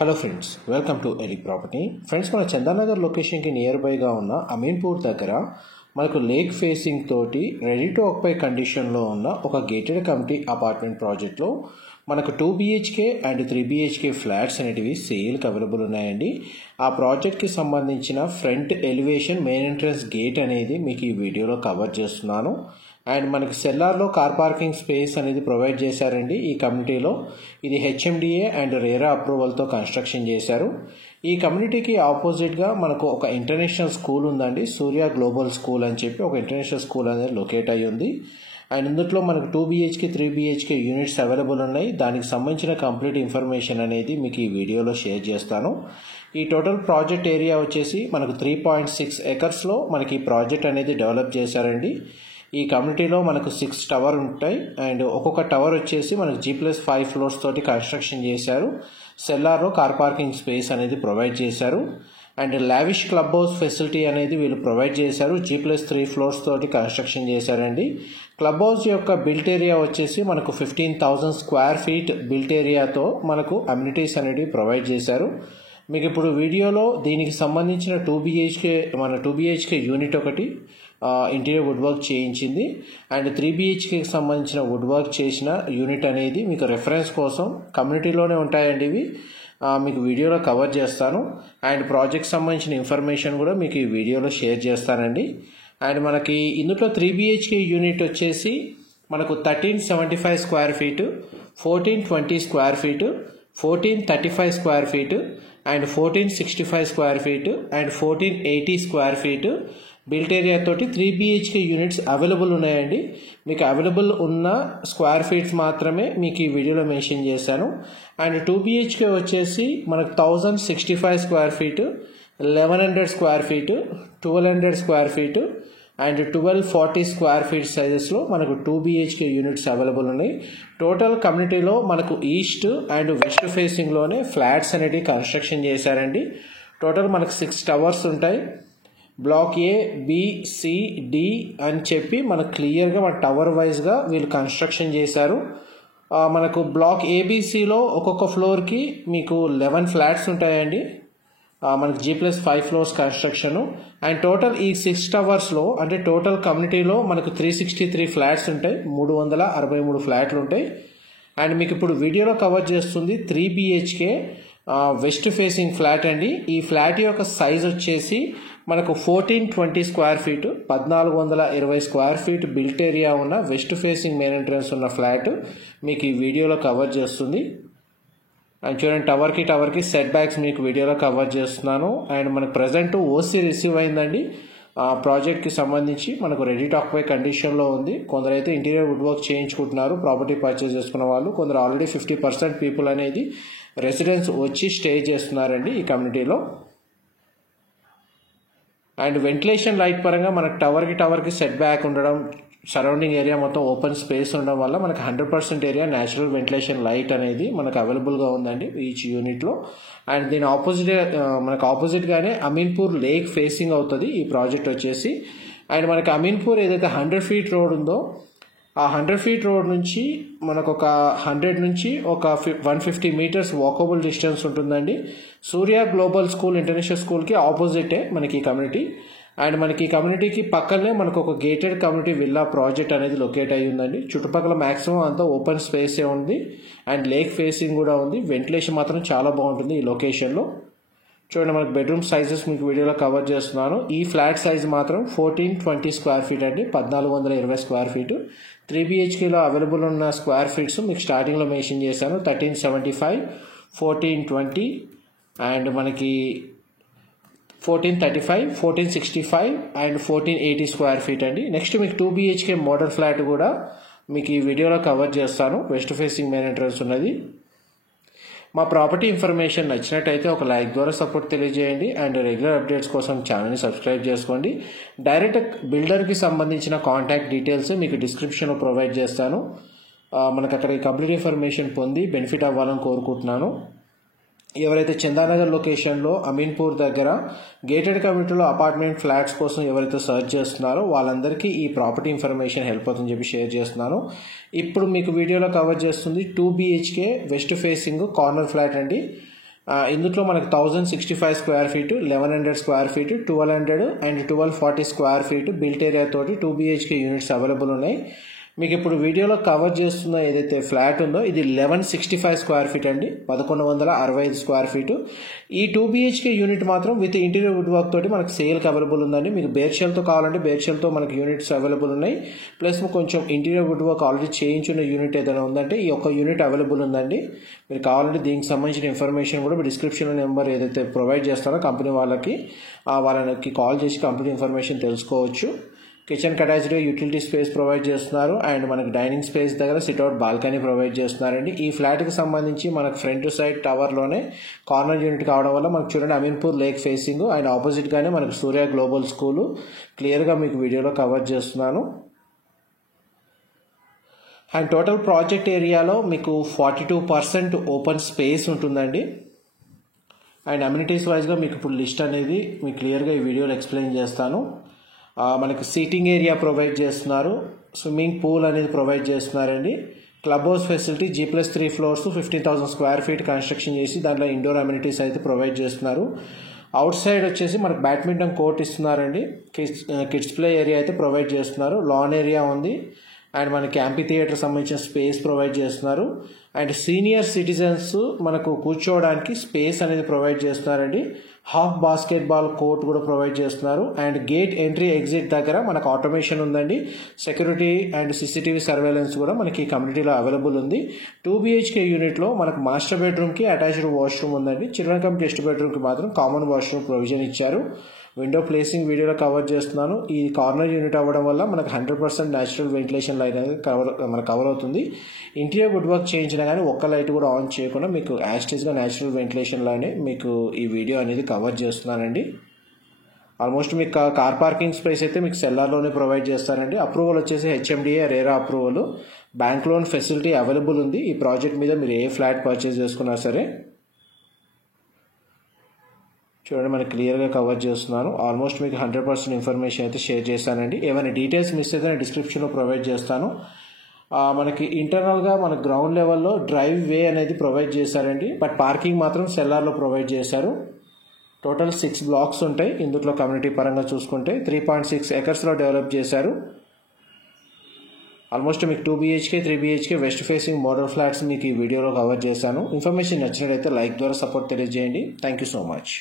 Hello friends, welcome to ఎలి property. Friends, మన చందానగర్ లొకేషన్కి నియర్ బైగా ఉన్న అమీన్పూర్ దగ్గర మనకు లేక్ ఫేసింగ్ తోటి రెడీ టు ఆక్యుపై కండిషన్లో ఉన్న ఒక గేటెడ్ కమ్యూనిటీ అపార్ట్మెంట్ ప్రాజెక్ట్లో మనకు 2 BHK అండ్ 3 BHK ఫ్లాట్స్ అనేటివి సేల్కి అవైలబుల్ ఉన్నాయండి. ఆ ప్రాజెక్ట్కి సంబంధించిన front elevation main entrance gate అనేది మీకు ఈ వీడియోలో కవర్ చేస్తున్నాను. అండ్ మనకి సెల్లార్లో కార్ పార్కింగ్ స్పేస్ అనేది ప్రొవైడ్ చేశారండి. ఈ కమ్యూనిటీలో ఇది HMDA అండ్ రేరా అప్రూవల్తో కన్స్ట్రక్షన్ చేశారు. ఈ కమ్యూనిటీకి ఆపోజిట్గా మనకు ఒక ఇంటర్నేషనల్ స్కూల్ ఉందండి, సూర్య గ్లోబల్ స్కూల్ అని చెప్పి ఒక ఇంటర్నేషనల్ స్కూల్ అనేది లొకేట్ అయ్యి ఉంది. అండ్ ఇందులో మనకు 2 BHK 3 BHK యూనిట్స్ అవైలబుల్ ఉన్నాయి. దానికి సంబంధించిన కంప్లీట్ ఇన్ఫర్మేషన్ అనేది మీకు ఈ వీడియోలో షేర్ చేస్తాను. ఈ టోటల్ ప్రాజెక్ట్ ఏరియా వచ్చేసి మనకు 3.6 ఎకర్స్లో మనకి ఈ ప్రాజెక్ట్ అనేది డెవలప్ చేశారండి. ఈ కమ్యూనిటీలో మనకు 6 టవర్ ఉంటాయి అండ్ ఒక్కొక్క టవర్ వచ్చేసి మనకు G+5 ఫ్లోర్స్ తోటి కన్స్ట్రక్షన్ చేశారు. సెల్లార్లో కార్ పార్కింగ్ స్పేస్ అనేది ప్రొవైడ్ చేశారు. And lavish club house facility అనేది వీళ్ళు ప్రొవైడ్ చేశారు. G+3 ఫ్లోర్స్ తోటి కన్స్ట్రక్షన్ చేశారండి. క్లబ్ హౌస్ యొక్క బిల్ట్ ఏరియా వచ్చేసి మనకు 15,000 స్క్వేర్ ఫీట్ బిల్ట్ ఏరియాతో మనకు అమ్యూనిటీస్ అనేవి ప్రొవైడ్ చేశారు. మీకు ఇప్పుడు వీడియోలో దీనికి సంబంధించిన 2 BHK యూనిట్ ఒకటి ఇంటీరియర్ వుడ్ వర్క్ చేయించింది అండ్ 3 BHKకి సంబంధించిన వుడ్ వర్క్ చేసిన యూనిట్ అనేది మీకు రెఫరెన్స్ కోసం కమ్యూనిటీలోనే ఉంటాయండి. ఇవి మీకు వీడియోలో కవర్ చేస్తాను అండ్ ప్రాజెక్ట్ సంబంధించిన ఇన్ఫర్మేషన్ కూడా మీకు ఈ వీడియోలో షేర్ చేస్తానండి. అండ్ మనకి ఇందులో 3 BHK యూనిట్ వచ్చేసి మనకు 1375 square feet, 1420 square feet, 1435 square feet and 1465 square feet and 1480 square feet built area తోటి 3 BHK యూనిట్స్ అవైలబుల్ ఉన్నాయండి. మీకు అవైలబుల్ ఉన్న స్క్వేర్ ఫీట్స్ మాత్రమే మీకు ఈ వీడియోలో మెన్షన్ చేశాను. అండ్ 2 BHK వచ్చేసి మనకు 1065 square feet, 1100 square feet, 1200 square feet and 1240 square feet సైజెస్లో మనకు 2 BHK యూనిట్స్ అవైలబుల్ ఉన్నాయి. టోటల్ కమ్యూనిటీలో మనకు ఈస్ట్ అండ్ వెస్ట్ ఫేసింగ్లోనే ఫ్లాట్స్ అనేవి కన్స్ట్రక్షన్ చేశారండి. టోటల్ మనకు 6 టవర్స్ ఉంటాయి. Block A, B, C, D అని చెప్పి మనకు క్లియర్గా మన టవర్ వైజ్గా వీళ్ళు కన్స్ట్రక్షన్ చేశారు. మనకు బ్లాక్ ABCలో ఒక్కొక్క ఫ్లోర్కి మీకు 11 ఫ్లాట్స్ ఉంటాయండి. మనకు G+5 floors construction and total ఈ 6 టవర్స్లో అంటే టోటల్ కమ్యూనిటీలో మనకు 363 ఫ్లాట్స్ ఉంటాయి, 363 ఫ్లాట్లు ఉంటాయి. అండ్ మీకు ఇప్పుడు వీడియోలో కవర్ చేస్తుంది 3 BHK వెస్ట్ ఫేసింగ్ ఫ్లాట్ అండి. ఈ ఫ్లాట్ యొక్క సైజ్ వచ్చేసి మనకు 1420 square feet, 1420 square feet built area ఉన్న వెస్ట్ ఫేసింగ్ మెయిన్ ఎంట్రన్స్ ఉన్న ఫ్లాట్ మీకు ఈ వీడియోలో కవర్ చేస్తుంది. అండ్ చూడండి, టవర్కి సెట్ బ్యాక్స్ మీకు వీడియోలో కవర్ చేస్తున్నాను. అండ్ మనకు ప్రజెంట్ OC రిసీవ్ అయిందండి. ప్రాజెక్ట్కి సంబంధించి మనకు రెడీ టు ఆక్యుపై కండిషన్లో ఉంది. కొందరైతే ఇంటీరియర్ వుడ్ వర్క్ చేయించుకుంటున్నారు ప్రాపర్టీ పర్చేస్ చేసుకున్న వాళ్ళు. కొందరు ఆల్రెడీ 50% పీపుల్ అనేది రెసిడెన్స్ వచ్చి స్టే చేస్తున్నారండి ఈ కమ్యూనిటీలో. అండ్ వెంటిలేషన్ లైట్ పరంగా మనకు టవర్కి సెట్ బ్యాక్ ఉండడం, సరౌండింగ్ ఏరియా మొత్తం ఓపెన్ స్పేస్ ఉండడం వల్ల మనకు 100% ఏరియా న్యాచురల్ వెంటిలేషన్ లైట్ అనేది మనకు అవైలబుల్గా ఉందండి ఈచ్ యూనిట్లో. అండ్ దీని మనకు ఆపోజిట్గానే అమీన్పూర్ లేక్ ఫేసింగ్ అవుతుంది ఈ ప్రాజెక్ట్ వచ్చేసి. అండ్ మనకి అమీన్పూర్ ఏదైతే 100 ఫీట్ రోడ్ ఉందో ఆ 100 ఫీట్ రోడ్ నుంచి మనకు ఒక 100 నుంచి ఒక 150 మీటర్స్ వాకబుల్ డిస్టెన్స్ ఉంటుందండి. సూర్య గ్లోబల్ స్కూల్ ఇంటర్నేషనల్ స్కూల్కి ఆపోజిటే మనకి ఈ కమ్యూనిటీ. అండ్ మనకి ఈ కమ్యూనిటీకి పక్కనే మనకు ఒక గేటెడ్ కమ్యూనిటీ విల్లా ప్రాజెక్ట్ అనేది లొకేట్ అయ్యి ఉందండి. చుట్టుపక్కల మాక్సిమం అంతా ఓపెన్ స్పేసే ఉంది అండ్ లేక్ ఫేసింగ్ కూడా ఉంది. వెంటిలేషన్ మాత్రం చాలా బాగుంటుంది ఈ లొకేషన్లో. చూడండి, మనకు బెడ్రూమ్ సైజెస్ మీకు వీడియోలో కవర్ చేస్తున్నాను. ఈ ఫ్లాట్ సైజ్ మాత్రం 1420 స్క్వేర్ ఫీట్ అండి, 1420 స్క్వేర్ ఫీటు. 3 BHKలో అవైలబుల్ ఉన్న స్క్వేర్ ఫీట్స్ మీకు స్టార్టింగ్లో మెన్షన్ చేశాను. 1375, 1420 అండ్ మనకి 1435, 1465 అండ్ 1480 స్క్వేర్ ఫీట్ అండి. నెక్స్ట్ మీకు 2 BHK మోడల్ ఫ్లాట్ కూడా మీకు ఈ వీడియోలో కవర్ చేస్తాను. వెస్ట్ ఫేసింగ్ మెయిన్ ఎంట్రన్స్ ఉన్నది. మా ప్రాపర్టీ ఇన్ఫర్మేషన్ నచ్చినట్టయితే ఒక లైక్ ద్వారా సపోర్ట్ తెలియజేయండి అండ్ రెగ్యులర్ అప్డేట్స్ కోసం ఛానల్ని సబ్స్క్రైబ్ చేసుకోండి. డైరెక్ట్ బిల్డర్కి సంబంధించిన కాంటాక్ట్ డీటెయిల్స్ మీకు డిస్క్రిప్షన్లో ప్రొవైడ్ చేస్తాను. మనకు అక్కడ కంప్లీట్ ఇన్ఫర్మేషన్ పొంది బెనిఫిట్ అవ్వాలని కోరుకుంటున్నాను. ఎవరైతే చందానగర్ లొకేషన్లో అమీన్పూర్ దగ్గర గేటెడ్ కమ్యూనిటీలో అపార్ట్మెంట్ ఫ్లాట్స్ కోసం ఎవరైతే సర్చ్ చేస్తున్నారో వాళ్ళందరికీ ఈ ప్రాపర్టీ ఇన్ఫర్మేషన్ హెల్ప్ అవుతుందని చెప్పి షేర్ చేస్తున్నాను. ఇప్పుడు మీకు వీడియోలో కవర్ చేస్తుంది 2 BHK west facing corner flat అండి. ఇందులో మనకు 1065 square feet, 1100 square feet, 1200 and 1240 square feet built area తోటి 2 BHK యూనిట్స్ అవైలబుల్ ఉన్నాయి. మీకు ఇప్పుడు వీడియోలో కవర్ చేస్తున్న ఏదైతే ఫ్లాట్ ఉందో ఇది 1165 స్క్వేర్ ఫీట్ అండి, 1165 స్క్వేర్ ఫీట్. ఈ 2 BHK యూనిట్ మాత్రం విత్ ఇంటీరియర్ వుడ్ వర్క్ తోటి మనకు సేల్కి అవైలబుల్ ఉందండి. మీకు బేర్షెల్తో కావాలంటే బేర్షెల్తో మనకి యూనిట్స్ అవైలబుల్ ఉన్నాయి. ప్లస్ కొంచెం ఇంటీరియర్ వుడ్ వర్క్ ఆల్రెడీ చేయించున్న యూనిట్ ఏదైనా ఉందంటే ఈ ఒక్క యూనిట్ అవైలబుల్ ఉందండి. మీరు కావాలంటే దీనికి సంబంధించిన ఇన్ఫర్మేషన్ కూడా డిస్క్రిప్షన్లో నెంబర్ ఏదైతే ప్రొవైడ్ చేస్తారో కంపెనీ వాళ్ళకి కాల్ చేసి కంప్లీట్ ఇన్ఫర్మేషన్ తెలుసుకోవచ్చు. Kitchen attached utility space provide చేస్తున్నారు అండ్ మనకి డైనింగ్ స్పేస్ దగ్గర సిట్అవుట్ బాల్కనీ ప్రొవైడ్ చేస్తున్నారండి. ఈ ఫ్లాట్కి సంబంధించి మనకు ఫ్రంట్ సైడ్ టవర్లోనే కార్నర్ యూనిట్ కావడం వల్ల మనకు చూడండి అమీన్పూర్ లేక్ ఫేసింగ్ అండ్ ఆపోజిట్గానే మనకు సూర్య గ్లోబల్ స్కూలు క్లియర్గా మీకు వీడియోలో కవర్ చేస్తున్నాను. అండ్ టోటల్ ప్రాజెక్ట్ ఏరియాలో మీకు 42% ఓపెన్ స్పేస్ ఉంటుందండి. అండ్ అమ్యూనిటీస్ వైజ్గా మీకు ఇప్పుడు లిస్ట్ అనేది మీకు క్లియర్గా ఈ వీడియోలో ఎక్స్ప్లెయిన్ చేస్తాను. మనకి సీటింగ్ ఏరియా ప్రొవైడ్ చేస్తున్నారు, స్విమ్మింగ్ పూల్ అనేది ప్రొవైడ్ చేస్తున్నారండి. Club house facility G+3 floors 15,000 square feet construction చేసి దాంట్లో ఇండోర్ అమ్యూనిటీస్ అయితే ప్రొవైడ్ చేస్తున్నారు. అవుట్ సైడ్ వచ్చేసి మనకు బ్యాడ్మింటన్ కోర్ట్ ఇస్తున్నారండి. కిడ్స్ ప్లే ఏరియా అయితే ప్రొవైడ్ చేస్తున్నారు. లాన్ ఏరియా ఉంది అండ్ మనకి యాంపీ థియేటర్ సంబంధించిన స్పేస్ ప్రొవైడ్ చేస్తున్నారు. అండ్ సీనియర్ సిటిజన్స్ మనకు కూర్చోవడానికి స్పేస్ అనేది ప్రొవైడ్ చేస్తున్నారండి. హాఫ్ బాస్కెట్బాల్ కోర్ట్ కూడా ప్రొవైడ్ చేస్తున్నారు. అండ్ గేట్ ఎంట్రీ ఎగ్జిట్ దగ్గర మనకు ఆటోమేషన్ ఉందండి. సెక్యూరిటీ అండ్ CCTV సర్వేలెన్స్ కూడా మనకి కమ్యూనిటీలో అవైలబుల్ ఉంది. 2 BHK యూనిట్లో మనకు మాస్టర్ బెడ్రూమ్కి అటాచ్డ్ వాష్రూమ్ ఉందండి. చిల్డ్రన్ కమ్ గెస్ట్ బెడ్రూమ్కి మాత్రం కామన్ వాష్రూమ్ ప్రొవిజన్ ఇచ్చారు. విండో ప్లేసింగ్ వీడియోలో కవర్ చేస్తున్నాను. ఈ కార్నర్ యూనిట్ అవ్వడం వల్ల మనకు 100% న్యాచురల్ వెంటిలేషన్ లైట్ అనేది మనకు కవర్ అవుతుంది. ఇంటీరియర్ వుడ్ వర్క్ చేయించినా కానీ ఒక్క లైట్ కూడా ఆన్ చేయకుండా మీకు యాస్టీస్గా న్యాచురల్ వెంటిలేషన్ లైనే మీకు ఈ వీడియో అనేది కవర్ చేస్తున్నానండి. ఆల్మోస్ట్ మీకు కార్ పార్కింగ్ స్పేస్ అయితే మీకు సెల్లార్లోనే ప్రొవైడ్ చేస్తారండి. అప్రూవల్ వచ్చేసి HMDA RERA approval, bank loan facility available ఉంది. ఈ ప్రాజెక్ట్ మీద మీరు ఏ ఫ్లాట్ పర్చేస్ చేసుకున్నా సరే చూడండి మనకి క్లియర్గా కవర్ చేస్తున్నాను. ఆల్మోస్ట్ మీకు 100% ఇన్ఫర్మేషన్ అయితే షేర్ చేశానండి. ఏమైనా డీటెయిల్స్ మిస్ అయితే నేను డిస్క్రిప్షన్లో ప్రొవైడ్ చేస్తాను. మనకి ఇంటర్నల్గా మన గ్రౌండ్ లెవెల్లో డ్రైవ్ వే అనేది ప్రొవైడ్ చేశారండి. బట్ పార్కింగ్ మాత్రం సెల్లార్లో ప్రొవైడ్ చేశారు. టోటల్ 6 బ్లాక్స్ ఉంటాయి. ఇందులో కమ్యూనిటీ పరంగా చూసుకుంటే 3.6 ఎకర్స్లో డెవలప్ చేశారు. ఆల్మోస్ట్ మీకు 2 BHK 3 BHK west facing model flats మీకు ఈ వీడియోలో కవర్ చేశాను. ఇన్ఫర్మేషన్ నచ్చినట్లయితే లైక్ ద్వారా సపోర్ట్ తెలియజేయండి. Thank you so much.